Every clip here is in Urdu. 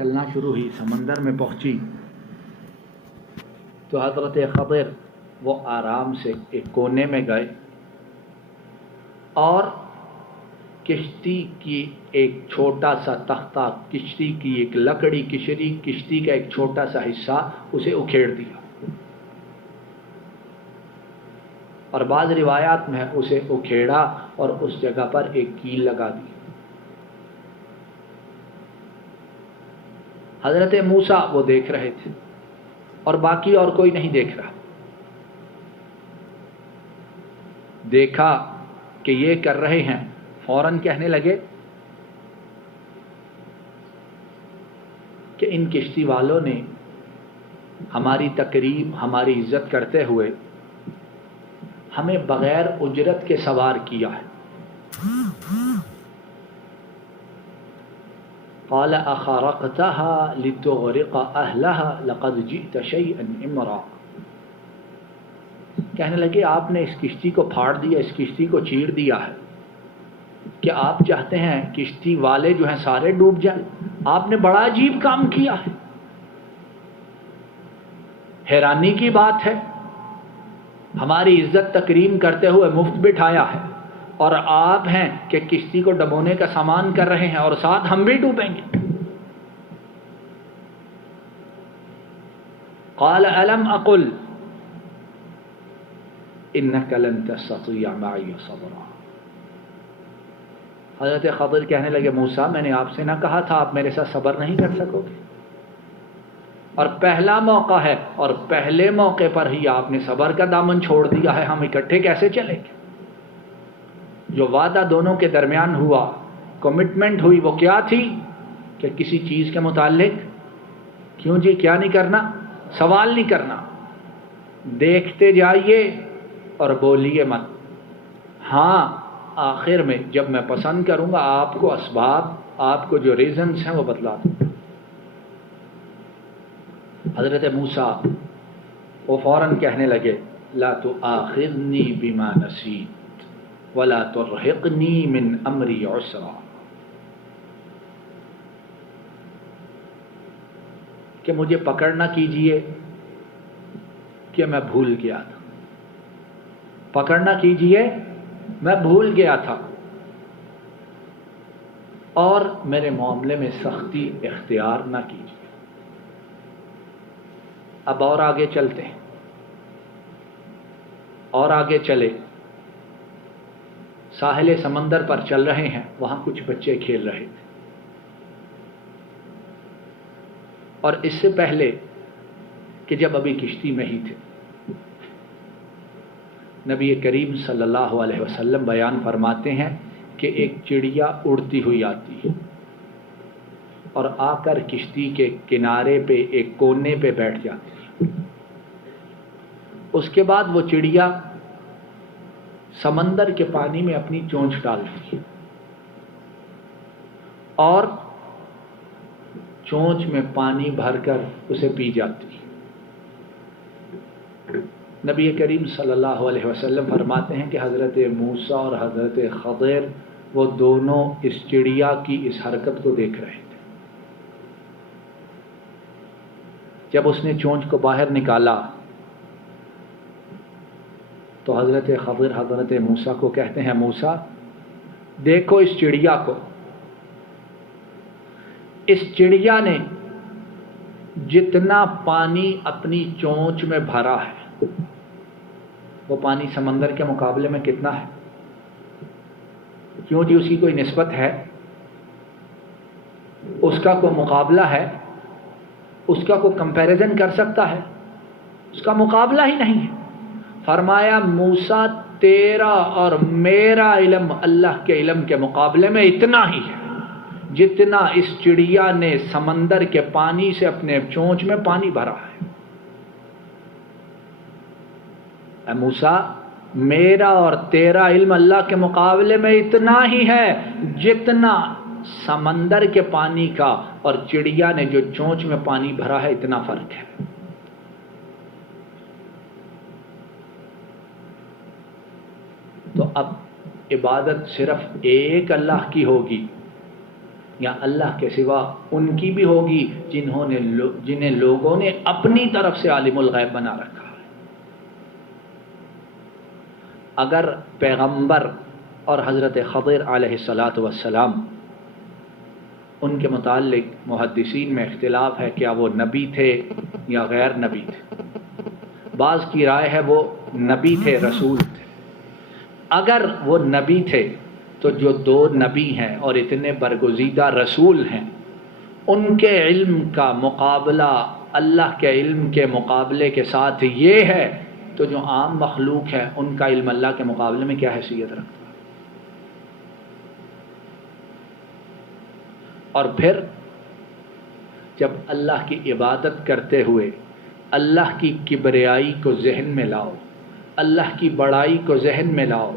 چلنا شروع ہوئی، سمندر میں پہنچی تو حضرت خضر وہ آرام سے ایک کونے میں گئے اور کشتی کی ایک چھوٹا سا تختہ، کشتی کی ایک لکڑی، کشتی کا ایک چھوٹا سا حصہ اسے اکھیڑ دیا، اور بعض روایات میں اسے اکھیڑا اور اس جگہ پر ایک کیل لگا دی۔ حضرت موسیٰ وہ دیکھ رہے تھے اور باقی اور کوئی نہیں دیکھ رہا۔ دیکھا کہ یہ کر رہے ہیں، فوراً کہنے لگے کہ ان کشتی والوں نے ہماری تقریب، ہماری عزت کرتے ہوئے ہمیں بغیر اجرت کے سوار کیا ہے۔ قال اخرقتها لتغرق اهلها لقد جئت شيئا امرا۔ کہنے لگے آپ نے اس کشتی کو پھاڑ دیا، اس کشتی کو چیر دیا ہے، کہ آپ چاہتے ہیں کشتی والے جو ہیں سارے ڈوب جائیں؟ آپ نے بڑا عجیب کام کیا ہے، حیرانی کی بات ہے، ہماری عزت تکریم کرتے ہوئے مفت بٹھایا ہے، اور آپ ہیں کہ کشتی کو ڈبونے کا سامان کر رہے ہیں اور ساتھ ہم بھی ڈوبیں گے۔ قال الم اقل انک لن تستطیع معی صبرا۔ حضرت خضر کہنے لگے موسیٰ میں نے آپ سے نہ کہا تھا آپ میرے ساتھ صبر نہیں کر سکو گے؟ اور پہلا موقع ہے اور پہلے موقع پر ہی آپ نے صبر کا دامن چھوڑ دیا ہے، ہم اکٹھے کیسے چلیں گے؟ جو وعدہ دونوں کے درمیان ہوا، کمٹمنٹ ہوئی، وہ کیا تھی کہ کسی چیز کے متعلق کیوں جی کیا نہیں کرنا، سوال نہیں کرنا، دیکھتے جائیے اور بولیے مت، ہاں آخر میں جب میں پسند کروں گا آپ کو اسباب، آپ کو جو ریزنز ہیں وہ بتلا دوں۔ حضرت موسیٰ وہ فوراً کہنے لگے لا تؤاخذنی بما نسیت ولا ترہقنی من امری عسرا، کہ مجھے پکڑ نہ کیجئے کہ میں بھول گیا تھا، پکڑ نہ کیجئے میں بھول گیا تھا، اور میرے معاملے میں سختی اختیار نہ کیجیے۔ اب اور آگے چلتے ہیں، اور آگے چلے، ساحل سمندر پر چل رہے ہیں، وہاں کچھ بچے کھیل رہے تھے، اور اس سے پہلے کہ جب ابھی کشتی میں ہی تھے، نبی کریم صلی اللہ علیہ وسلم بیان فرماتے ہیں کہ ایک چڑیا اڑتی ہوئی آتی ہے اور آ کر کشتی کے کنارے پہ ایک کونے پہ بیٹھ جاتی ہے۔ اس کے بعد وہ چڑیا سمندر کے پانی میں اپنی چونچ ڈالتی ہے اور چونچ میں پانی بھر کر اسے پی جاتی ہے۔ نبی کریم صلی اللہ علیہ وسلم فرماتے ہیں کہ حضرت موسیٰ اور حضرت خضر وہ دونوں اس چڑیا کی اس حرکت کو دیکھ رہے تھے۔ جب اس نے چونچ کو باہر نکالا تو حضرت خضر حضرت موسیٰ کو کہتے ہیں موسیٰ دیکھو اس چڑیا کو، اس چڑیا نے جتنا پانی اپنی چونچ میں بھرا ہے وہ پانی سمندر کے مقابلے میں کتنا ہے؟ کیوں جی اس کی کوئی نسبت ہے؟ اس کا کوئی مقابلہ ہے؟ اس کا کوئی کمپیریزن کر سکتا ہے؟ اس کا مقابلہ ہی نہیں ہے۔ فرمایا موسیٰ تیرا اور میرا علم اللہ کے علم کے مقابلے میں اتنا ہی ہے جتنا اس چڑیا نے سمندر کے پانی سے اپنے چونچ میں پانی بھرا ہے۔ اے موسیٰ میرا اور تیرا علم اللہ کے مقابلے میں اتنا ہی ہے جتنا سمندر کے پانی کا اور چڑیا نے جو چونچ میں پانی بھرا ہے اتنا فرق ہے۔ تو اب عبادت صرف ایک اللہ کی ہوگی یا اللہ کے سوا ان کی بھی ہوگی جنہیں لوگوں نے اپنی طرف سے عالم الغیب بنا رکھا ہے۔ اگر پیغمبر اور حضرت خضر علیہ السلام ان کے متعلق محدثین میں اختلاف ہے، کیا وہ نبی تھے یا غیر نبی تھے؟ بعض کی رائے ہے وہ نبی تھے، رسول تھے۔ اگر وہ نبی تھے تو جو دو نبی ہیں اور اتنے برگزیدہ رسول ہیں، ان کے علم کا مقابلہ اللہ کے علم کے مقابلے کے ساتھ یہ ہے، تو جو عام مخلوق ہے ان کا علم اللہ کے مقابلے میں کیا حیثیت رکھتا ہے؟ اور پھر جب اللہ کی عبادت کرتے ہوئے اللہ کی کبریائی کو ذہن میں لاؤ، اللہ کی بڑائی کو ذہن میں لاؤ،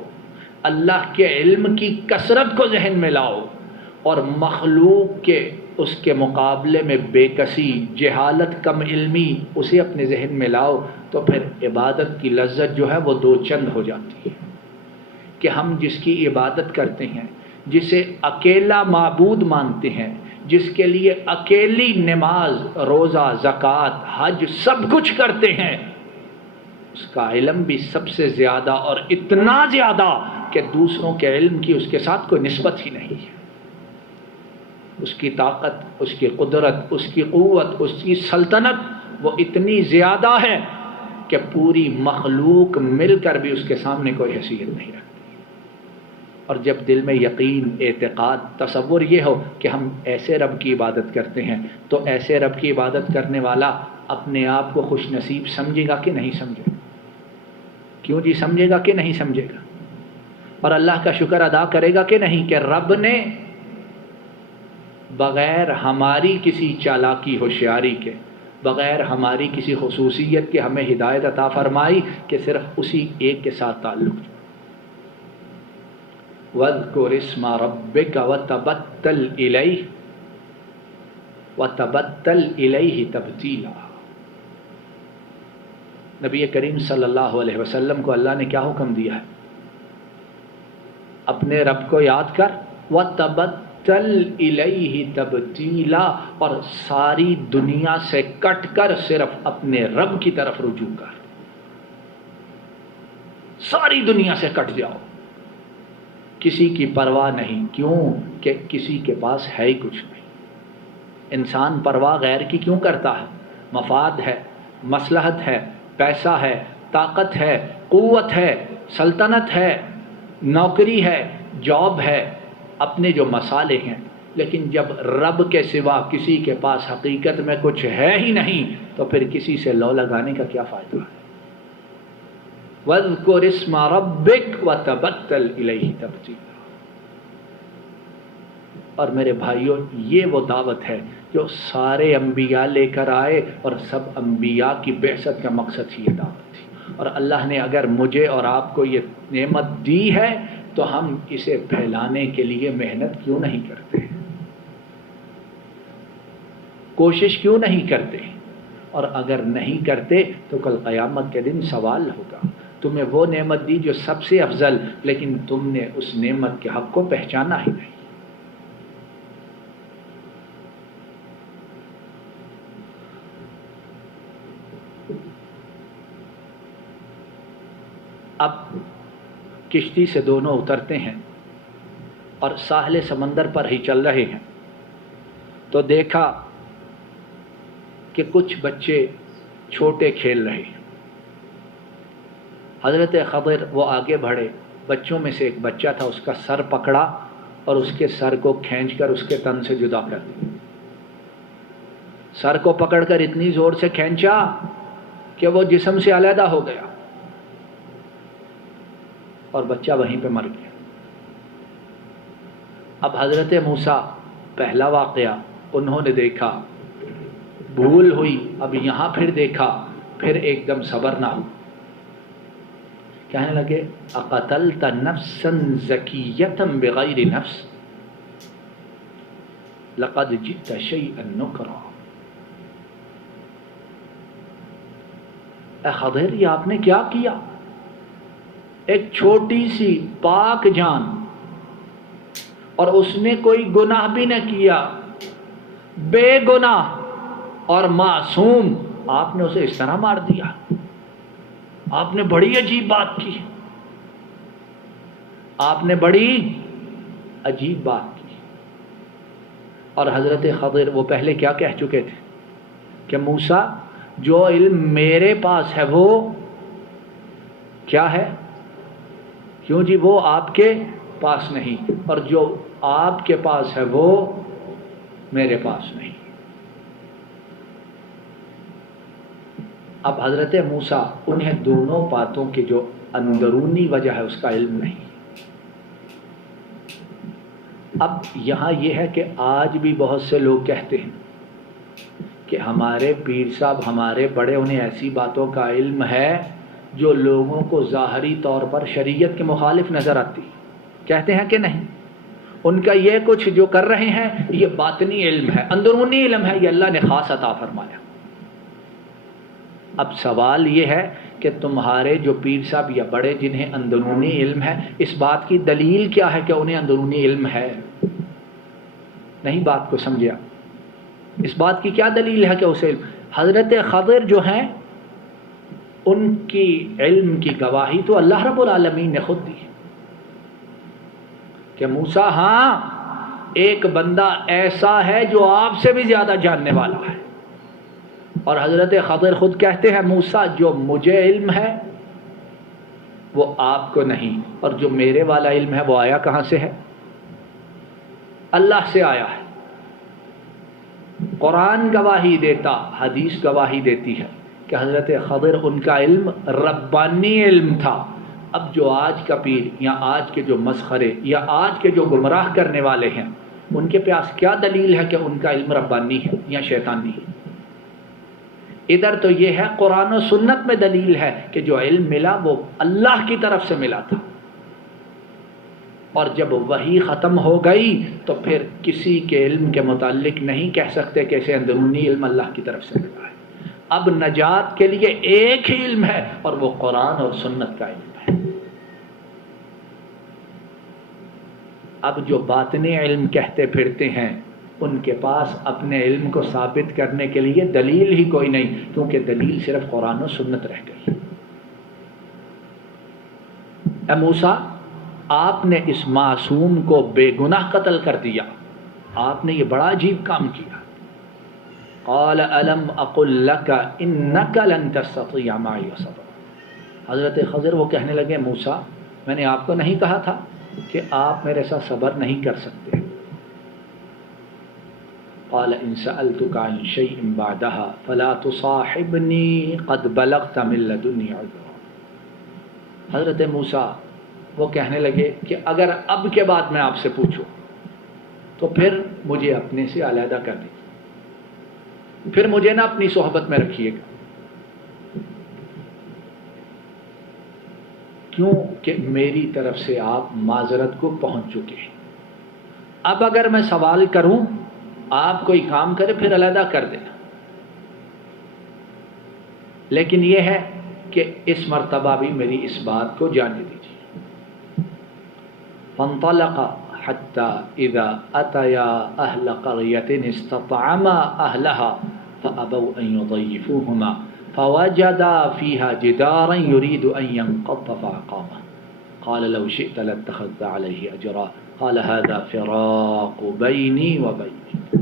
اللہ کے علم کی کثرت کو ذہن میں لاؤ، اور مخلوق کے اس کے مقابلے میں بے کسی، جہالت، کم علمی اسے اپنے ذہن میں لاؤ، تو پھر عبادت کی لذت جو ہے وہ دو چند ہو جاتی ہے کہ ہم جس کی عبادت کرتے ہیں، جسے اکیلا معبود مانتے ہیں، جس کے لیے اکیلی نماز، روزہ، زکوٰۃ، حج سب کچھ کرتے ہیں، اس کا علم بھی سب سے زیادہ اور اتنا زیادہ کہ دوسروں کے علم کی اس کے ساتھ کوئی نسبت ہی نہیں ہے۔ اس کی طاقت، اس کی قدرت، اس کی قوت، اس کی سلطنت وہ اتنی زیادہ ہے کہ پوری مخلوق مل کر بھی اس کے سامنے کوئی حیثیت نہیں رکھتی۔ اور جب دل میں یقین، اعتقاد، تصور یہ ہو کہ ہم ایسے رب کی عبادت کرتے ہیں، تو ایسے رب کی عبادت کرنے والا اپنے آپ کو خوش نصیب سمجھے گا کہ نہیں سمجھے گا؟ کیوں جی سمجھے گا کہ نہیں سمجھے گا؟ اور اللہ کا شکر ادا کرے گا کہ نہیں کہ رب نے بغیر ہماری کسی چالاکی ہوشیاری کے، بغیر ہماری کسی خصوصیت کے ہمیں ہدایت عطا فرمائی کہ صرف اسی ایک کے ساتھ تعلق ہے۔ وَاذْكُرِ اسْمَ رَبِّكَ وَتَبَتَّلْ إِلَيْهِ تَبْتِيلًا۔ نبی کریم صلی اللہ علیہ وسلم کو اللہ نے کیا حکم دیا ہے؟ اپنے رب کو یاد کر، وَتَبَتَّلْ إِلَيْهِ تَبْتِيلًا، اور ساری دنیا سے کٹ کر صرف اپنے رب کی طرف رجوع کر۔ ساری دنیا سے کٹ جاؤ، کسی کی پرواہ نہیں، کیوں کہ کسی کے پاس ہے ہی کچھ نہیں۔ انسان پرواہ غیر کی کیوں کرتا ہے؟ مفاد ہے، مصلحت ہے، پیسہ ہے، طاقت ہے، قوت ہے، سلطنت ہے، نوکری ہے، جاب ہے، اپنے جو مصالح ہیں۔ لیکن جب رب کے سوا کسی کے پاس حقیقت میں کچھ ہے ہی نہیں، تو پھر کسی سے لو لگانے کا کیا فائدہ ہے؟ وَاذْكُرِ اسْمَ رَبِّكَ وَتَبَتَّلْ إِلَيْهِ تَبْتِيلًا۔ اور میرے بھائیوں، یہ وہ دعوت ہے جو سارے انبیاء لے کر آئے، اور سب انبیاء کی بعثت کا مقصد ہی یہ دعوت تھی۔ اور اللہ نے اگر مجھے اور آپ کو یہ نعمت دی ہے تو ہم اسے پھیلانے کے لیے محنت کیوں نہیں کرتے، کوشش کیوں نہیں کرتے؟ اور اگر نہیں کرتے تو کل قیامت کے دن سوال ہوگا، تمہیں وہ نعمت دی جو سب سے افضل، لیکن تم نے اس نعمت کے حق کو پہچانا ہی نہیں۔ اب کشتی سے دونوں اترتے ہیں اور ساحل سمندر پر ہی چل رہے ہیں، تو دیکھا کہ کچھ بچے چھوٹے کھیل رہے ہیں۔ حضرت خضر وہ آگے بڑھے، بچوں میں سے ایک بچہ تھا، اس کا سر پکڑا اور اس کے سر کو کھینچ کر اس کے تن سے جدا کر دیا۔ سر کو پکڑ کر اتنی زور سے کھینچا کہ وہ جسم سے علیحدہ ہو گیا اور بچہ وہیں پہ مر گیا۔ اب حضرت موسیٰ، پہلا واقعہ انہوں نے دیکھا، بھول ہوئی، اب یہاں پھر دیکھا، پھر ایک دم صبر نہ ہو، کہنے لگے اقتلت نفسا زکیۃ بغیر نفس لقد جئت شیئا نکرا۔ اے خضر، یہ آپ نے کیا کیا؟ ایک چھوٹی سی پاک جان اور اس نے کوئی گناہ بھی نہ کیا، بے گناہ اور معصوم، آپ نے اسے اس طرح مار دیا؟ آپ نے بڑی عجیب بات کی، آپ نے بڑی عجیب بات کی۔ اور حضرت خضر وہ پہلے کیا کہہ چکے تھے کہ موسیٰ جو علم میرے پاس ہے وہ کیا ہے؟ کیوں جی وہ آپ کے پاس نہیں، اور جو آپ کے پاس ہے وہ میرے پاس نہیں۔ اب حضرت موسیٰ انہیں دونوں باتوں کی جو اندرونی وجہ ہے اس کا علم نہیں۔ اب یہاں یہ ہے کہ آج بھی بہت سے لوگ کہتے ہیں کہ ہمارے پیر صاحب ہمارے بڑے، انہیں ایسی باتوں کا علم ہے جو لوگوں کو ظاہری طور پر شریعت کے مخالف نظر آتی، کہتے ہیں کہ نہیں؟ ان کا یہ کچھ جو کر رہے ہیں یہ باطنی علم ہے، اندرونی علم ہے، یہ اللہ نے خاص عطا فرمایا۔ اب سوال یہ ہے کہ تمہارے جو پیر صاحب یا بڑے جنہیں اندرونی علم ہے، اس بات کی دلیل کیا ہے کہ انہیں اندرونی علم ہے؟ نہیں بات کو سمجھا؟ اس بات کی کیا دلیل ہے کہ اسے علم؟ حضرت خضر جو ہیں ان کی علم کی گواہی تو اللہ رب العالمین نے خود دی کہ موسیٰ ہاں ایک بندہ ایسا ہے جو آپ سے بھی زیادہ جاننے والا ہے، اور حضرت خضر خود کہتے ہیں موسیٰ جو مجھے علم ہے وہ آپ کو نہیں، اور جو میرے والا علم ہے وہ آیا کہاں سے ہے؟ اللہ سے آیا ہے۔ قرآن گواہی دیتا، حدیث گواہی دیتی ہے کہ حضرت خضر ان کا علم ربانی علم تھا۔ اب جو آج کا پیر یا آج کے جو مسخرے یا آج کے جو گمراہ کرنے والے ہیں ان کے پاس کیا دلیل ہے کہ ان کا علم ربانی ہے یا شیطانی ہے؟ ادھر تو یہ ہے قرآن و سنت میں دلیل ہے کہ جو علم ملا وہ اللہ کی طرف سے ملا تھا، اور جب وحی ختم ہو گئی تو پھر کسی کے علم کے متعلق نہیں کہہ سکتے کہ اسے اندرونی علم اللہ کی طرف سے ملا ہے۔ اب نجات کے لیے ایک ہی علم ہے اور وہ قرآن اور سنت کا علم ہے۔ اب جو باطنی علم کہتے پھرتے ہیں ان کے پاس اپنے علم کو ثابت کرنے کے لیے دلیل ہی کوئی نہیں، کیونکہ دلیل صرف قرآن و سنت رہ گئی۔ اے موسیٰ آپ نے اس معصوم کو بے گناہ قتل کر دیا، آپ نے یہ بڑا عجیب کام کیا۔ قال الم اقل لک انک لن تستطیع معی صبرا، حضرت خضر وہ کہنے لگے موسیٰ میں نے آپ کو نہیں کہا تھا کہ آپ میرے ساتھ صبر نہیں کر سکتے؟ قال ان سألتک عن شیء بعدها فلا تصاحبنی قد بلغت من لدنی عذرا، حضرت موسیٰ وہ کہنے لگے کہ اگر اب کے بعد میں آپ سے پوچھوں تو پھر مجھے اپنے سے علیحدہ کر دیجیے، پھر مجھے نہ اپنی صحبت میں رکھیے گا، کیوں کہ میری طرف سے آپ معذرت کو پہنچ چکے ہیں۔ اب اگر میں سوال کروں آپ کوئی کام کرے پھر علیحدہ کر دینا، لیکن یہ ہے کہ اس مرتبہ بھی میری اس بات کو جانے دیجیے۔ فانطلقا حتى اذا اتيا اهل قرية استطعما اهلها فابوا ان يضيفوهما فوجدا فيها جدارا يريد ان ينقض فاقامه قال لو شئت لاتخذت عليه اجرا قال هذا فراق بيني وبينك۔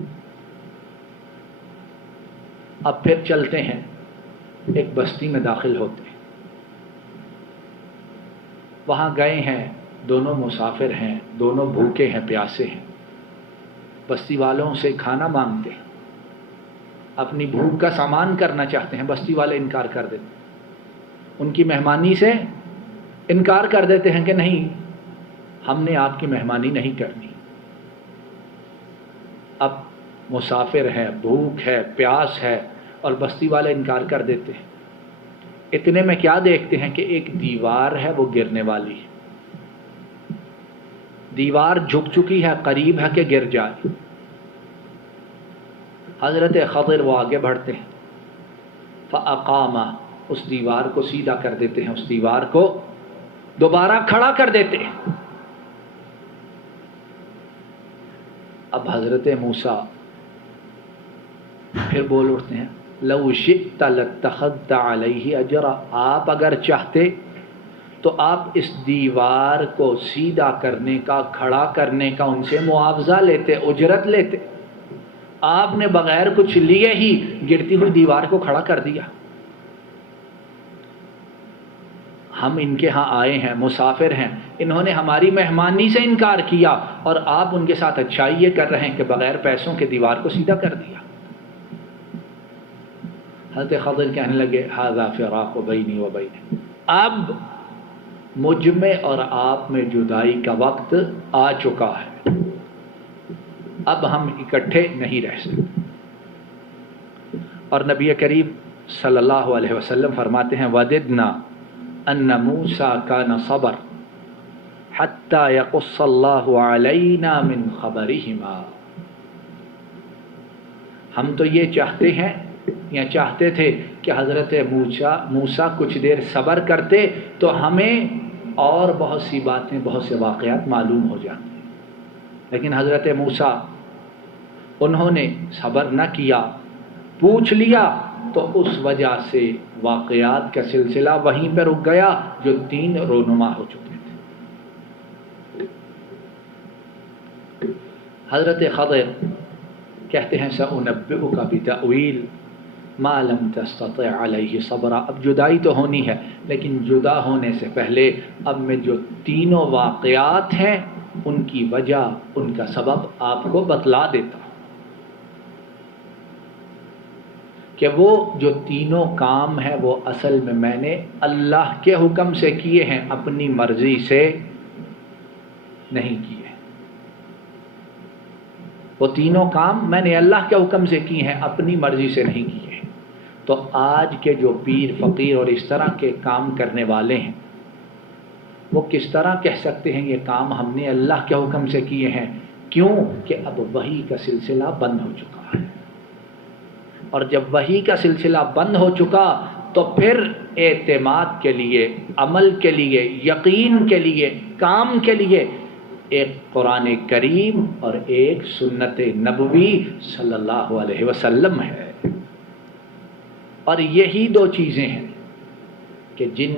اب پھر چلتے ہیں، ایک بستی میں داخل ہوتے ہیں، وہاں گئے ہیں، دونوں مسافر ہیں، دونوں بھوکے ہیں، پیاسے ہیں، بستی والوں سے کھانا مانگتے ہیں، اپنی بھوک کا سامان کرنا چاہتے ہیں، بستی والے انکار کر دیتے ہیں، ان کی مہمانی سے انکار کر دیتے ہیں کہ نہیں ہم نے آپ کی مہمانی نہیں کرنی۔ اب مسافر ہے، بھوک ہے، پیاس ہے، اور بستی والے انکار کر دیتے ہیں۔ اتنے میں کیا دیکھتے ہیں کہ ایک دیوار ہے وہ گرنے والی ہے، دیوار جھک چکی ہے، قریب ہے کہ گر جائے۔ حضرت خضر وہ آگے بڑھتے ہیں، فاقامہ اس دیوار کو سیدھا کر دیتے ہیں، اس دیوار کو دوبارہ کھڑا کر دیتے ہیں۔ اب حضرت موسیٰ پھر بول اٹھتے ہیں لو شئت لاتخذت علیہ اجرا، آپ اگر چاہتے تو آپ اس دیوار کو سیدھا کرنے کا، کھڑا کرنے کا ان سے معاوضہ لیتے، اجرت لیتے. آپ نے بغیر کچھ لیے ہی گرتی ہوئی دیوار کو کھڑا کر دیا. ہم ان کے ہاں آئے ہیں، مسافر ہیں، انہوں نے ہماری مہمانی سے انکار کیا اور آپ ان کے ساتھ اچھائی یہ کر رہے ہیں کہ بغیر پیسوں کے دیوار کو سیدھا کر دیا. حضرت خضر کہنے لگے ھذا فراق بینی و بینک، اب مجھ میں اور آپ میں جدائی کا وقت آ چکا ہے، اب ہم اکٹھے نہیں رہ سکتے. اور نبی کریم صلی اللہ علیہ وسلم فرماتے ہیں وددنا ان موسیٰ کان صبر حتی یقص اللہ علینا من خبرہما. ہم تو یہ چاہتے ہیں یا چاہتے تھے کہ حضرت موسیٰ کچھ دیر صبر کرتے تو ہمیں اور بہت سی باتیں، بہت سے واقعات معلوم ہو جاتے. لیکن حضرت موسیٰ انہوں نے صبر نہ کیا، پوچھ لیا تو اس وجہ سے واقعات کا سلسلہ وہیں پہ رک گیا جو 3 رونما ہو چکے تھے. حضرت خضر کہتے ہیں سأنبئک بتأویل ما لم تستطع علیہ صبرا. اب جدائی تو ہونی ہے لیکن جدا ہونے سے پہلے اب میں جو 3 واقعات ہیں ان کی وجہ، ان کا سبب آپ کو بتلا دیتا ہوں کہ وہ جو 3 کام ہیں وہ اصل میں نے اللہ کے حکم سے کیے ہیں، اپنی مرضی سے نہیں کیے. وہ 3 کام میں نے اللہ کے حکم سے کیے ہیں، اپنی مرضی سے نہیں کیے. تو آج کے جو پیر فقیر اور اس طرح کے کام کرنے والے ہیں وہ کس طرح کہہ سکتے ہیں یہ کام ہم نے اللہ کے حکم سے کیے ہیں؟ کیوں کہ اب وحی کا سلسلہ بند ہو چکا ہے. اور جب وحی کا سلسلہ بند ہو چکا تو پھر اعتماد کے لیے، عمل کے لیے، یقین کے لیے، کام کے لیے ایک قرآن کریم اور ایک سنت نبوی صلی اللہ علیہ وسلم ہے. اور یہی 2 چیزیں ہیں کہ جن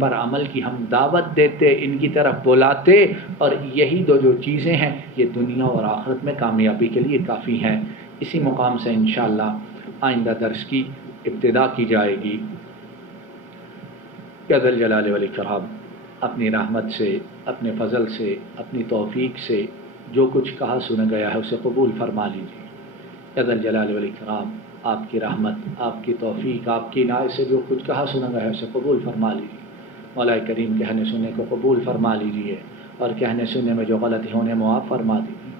پر عمل کی ہم دعوت دیتے، ان کی طرف بلاتے، اور یہی 2 جو چیزیں ہیں یہ دنیا اور آخرت میں کامیابی کے لیے کافی ہیں. اسی مقام سے انشاءاللہ آئندہ درس کی ابتدا کی جائے گی. یا ذا الجلال والاکرام اپنی رحمت سے، اپنے فضل سے، اپنی توفیق سے جو کچھ کہا سنا گیا ہے اسے قبول فرما لیجیے. یا ذا الجلال والاکرام آپ کی رحمت، آپ کی توفیق، آپ کی عنایت سے جو کچھ کہا سنا گیا ہے اسے قبول فرما لیجیے. مولا کریم کہنے سننے کو قبول فرما لیجیے اور کہنے سننے میں جو غلطی ہونے معاف فرما دیجیے.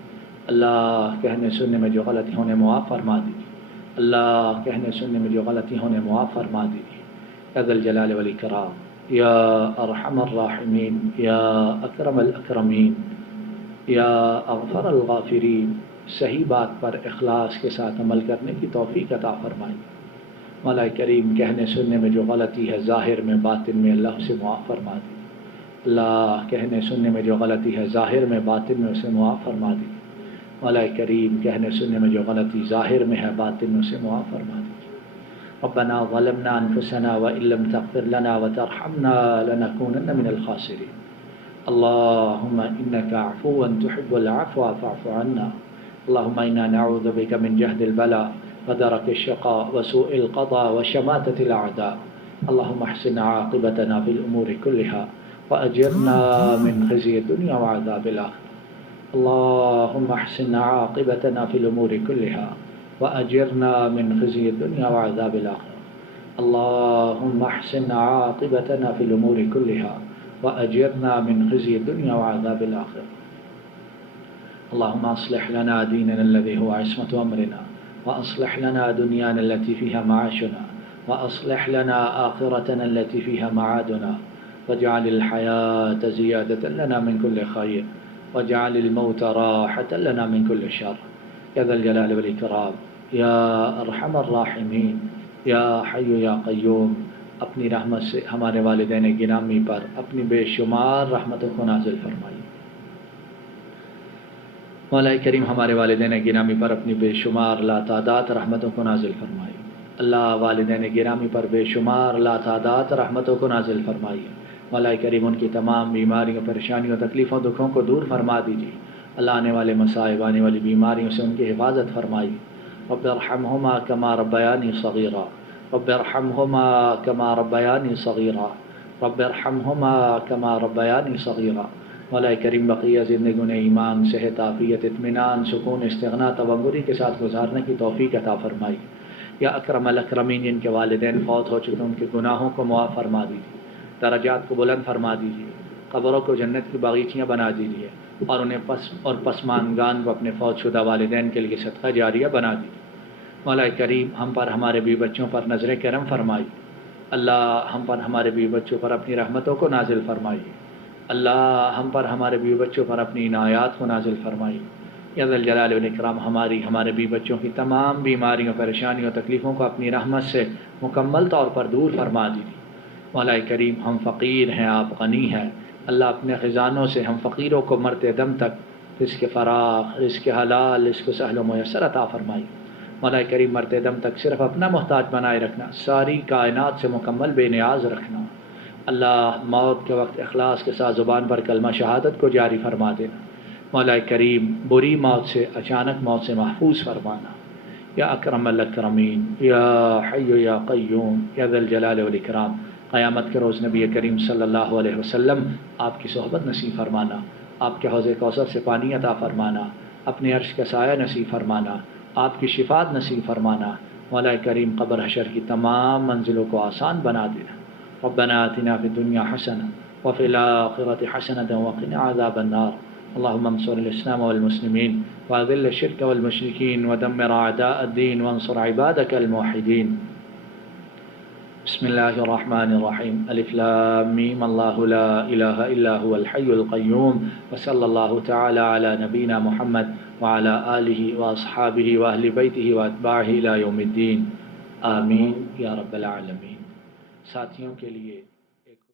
اللہ کہنے سننے میں جو غلطی ہونے معاف فرما دیجیے. اللہ کہنے سننے میں جو غلطی ہونے معاف فرما دیجیے. یا ذا الجلال والاکرام یا ارحم الراحمین یا اکرم الاکرمین یا اغفر الغافرین، صحیح بات پر اخلاص کے ساتھ عمل کرنے کی توفیق عطا فرمائیں. مولا کریم کہنے سننے میں جو غلطی ہے ظاہر میں باطن میں اللہ اسے معاف فرما دی. اللہ کہنے سننے میں جو غلطی ہے ظاہر میں باطن میں اسے معاف فرما دی. مولا کریم کہنے سننے میں جو غلطی ظاہر میں ہے باطن میں اسے معاف فرما دی. ربنا ظلمنا انفسنا وان لم تغفر لنا وترحمنا لنكونن من الخاسرين. اللهم انك عفو تحب العفو فاعف عنا. اللهم إنا نعوذ بك من جهد البلاء ودرك الشقاء وسوء القضاء وشماتة الأعداء. اللهم احسن عاقبتنا في الأمور كلها وأجرنا من خزي الدنيا وعذاب الآخرة. اللهم احسن عاقبتنا في الأمور كلها وأجرنا من خزي الدنيا وعذاب الآخرة. اللهم احسن عاقبتنا في الأمور كلها وأجرنا من خزي الدنيا وعذاب الآخرة. اللهم أصلح لنا ديننا الذي هو عصمة أمرنا وأصلح لنا دنيانا التي فيها معاشنا وأصلح لنا آخرتنا التي فيها معادنا واجعل الحياة زيادة لنا من كل خير واجعل الموت راحة لنا من كل شر. يا ذا الجلال والإكرام يا أرحم الراحمين يا حي يا قيوم اپنی رحمت سے ہمارے والدین گرامی پر اپنی بے شمار رحمتوں کو نازل فرمائیے. مولا کریم ہمارے والدین گرامی پر اپنی بے شمار لاتعداد رحمتوں کو نازل فرمائیے۔ اللہ والدین گرامی پر بے شمار لاتعداد رحمتوں کو نازل فرمائیے۔ مولا کریم ان کی تمام بیماریوں، پریشانیوں، تکلیفوں، دکھوں کو دور فرما دیجیے۔ اللہ آنے والے مصائب، آنے والی بیماریوں سے ان کی حفاظت فرمائیے۔ رب ارحمہما کما ربیانی صغیرا، رب ارحمہما کما ربیانی صغیرا، رب ارحمہما کما ربیانی صغیرا۔ مولا کریم بقیہ زندگی انہیں ایمان، صحت، عافیت، اطمینان، سکون، استغنا، تبنگری کے ساتھ گزارنے کی توفیق عطا فرمائی۔ یا اکرم الاکرمین، جن کے والدین فوت ہو چکے ان کے گناہوں کو معاف فرما دیجیے، درجات کو بلند فرما دیجیے، قبروں کو جنت کی باغیچیاں بنا دیجیے، اور انہیں پسماندگان کو اپنے فوت شدہ والدین کے لیے صدقہ جاریہ بنا دیجیے۔ مولا کریم ہم پر، ہمارے بیوی بچوں پر نظر کرم فرمائی۔ اللہ ہم پر، ہمارے بیوی بچوں پر اپنی رحمتوں کو نازل فرمائیے۔ اللہ ہم پر، ہمارے بیوی بچوں پر اپنی عنایات کو نازل فرمائیے۔ یا ذا الجلال والاکرام ہمارے بیوی بچوں کی تمام بیماریوں، پریشانیوں، تکلیفوں کو اپنی رحمت سے مکمل طور پر دور فرما دیجیے۔ مولا کریم ہم فقیر ہیں، آپ غنی ہیں۔ اللہ اپنے خزانوں سے ہم فقیروں کو مرتے دم تک رزق فراخ، رزق حلال، رزق سہل و میسر عطا فرمائیے۔ مولا کریم مرتے دم تک صرف اپنا محتاج بنائے رکھنا، ساری کائنات سے مکمل بے نیاز رکھنا۔ اللہ موت کے وقت اخلاص کے ساتھ زبان پر کلمہ شہادت کو جاری فرما دینا۔ مولا کریم بری موت سے، اچانک موت سے محفوظ فرمانا۔ یا اکرم الاکرمین، یا حی یا قیوم، یا ذا الجلال والاکرام، قیامت کے روز نبی کریم صلی اللہ علیہ وسلم آپ کی صحبت نصیب فرمانا، آپ کے حوض کوثر سے پانی عطا فرمانا، اپنے عرش کا سایہ نصیب فرمانا، آپ کی شفاعت نصیب فرمانا۔ مولا کریم قبر حشر کی تمام منزلوں کو آسان بنا دینا۔ ربنا آتنا فی الدنیا حسنہ وفی الآخرۃ حسنۃ وقنا عذاب النار۔ اللهم انصر الإسلام والمسلمين وأذل الشرك والمشركين ودمر أعداء الدين وانصر عبادك الموحدين۔ بسم الله الرحمن الرحيم، ألف لام ميم، الله لا إله إلا هو الحي القيوم، وصلى الله تعالى على نبينا محمد وعلى آله وأصحابه وأهل بيته وأتباعه إلى يوم الدين، آمين یا رب العالمین۔ ساتھیوں کے لیے